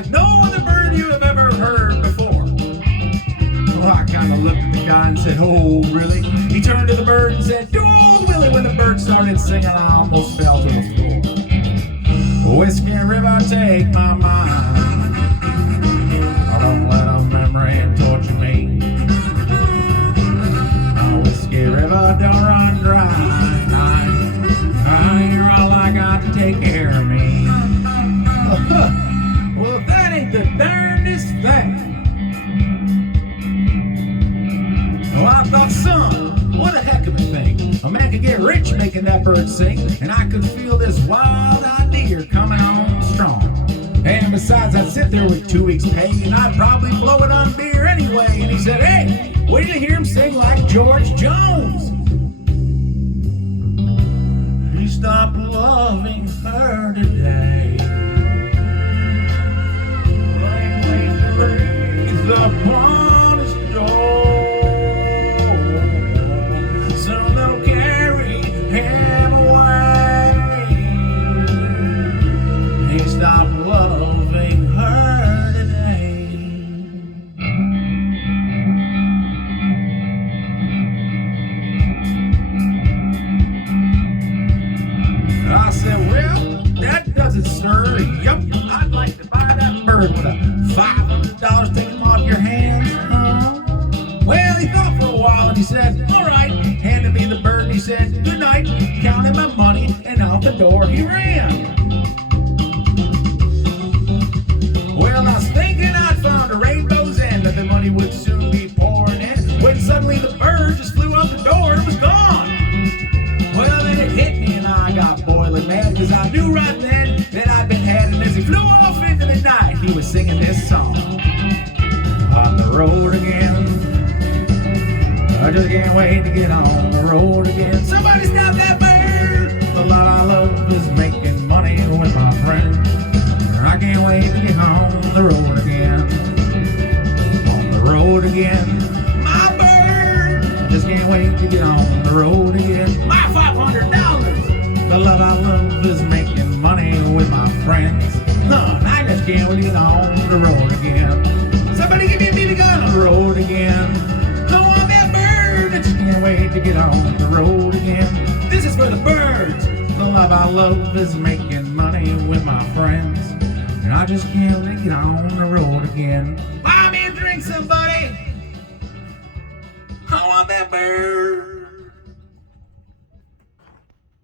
like no other bird you have ever heard before. Well, I kind of looked at the guy and said, oh, really? He turned to the bird and said, do old Willie. When the bird started singing, I almost fell to the floor. Whiskey River, take my mind. Don't let a memory torture me. Whiskey River, don't run dry. You're all I got to take care of me. Well, that ain't the darndest thing. Well, I thought, son, what a heck of a thing. A man could get rich making that bird sing, and I could feel this wild idea coming on strong. And besides, I'd sit there with 2 weeks' pay, and I'd probably blow it on beer anyway. And he said, hey, wait till you hear him sing like George Jones. He stopped loving her today. Like when the breeze upon his door. Soon they'll carry him away. He stopped loving her today. I said, well, that does it, sir. Yup, I'd like to buy that bird with a $500 taken off your hands. Well, he thought for a while and he said, all right, handed me the bird and he said, good night, counted my money, and out the door he ran. Well, I was thinking I'd found a rainbow's end, that the money would soon be pouring in, when suddenly the bird just flew out the door and was gone. Well, then it hit me and I got boiling mad, because I knew right then that I'd been had, and as he flew off into the night, he was singing this song. On the road again, I just can't wait to get on the road again. Somebody stop that bird! The love I love is making money with my friends. I can't wait to get on the road again. On the road again. My bird! I just can't wait to get on the road again. My $500! The love I love is making money with my friends. I just can't wait to get on the road again. Somebody give me a BB gun on the road again. I want that bird! I just can't wait to get on the road again. This is for the birds. The love I love is making money with my friends. And I just can't wait to get on the road again. Buy me a drink, somebody! I want that bird!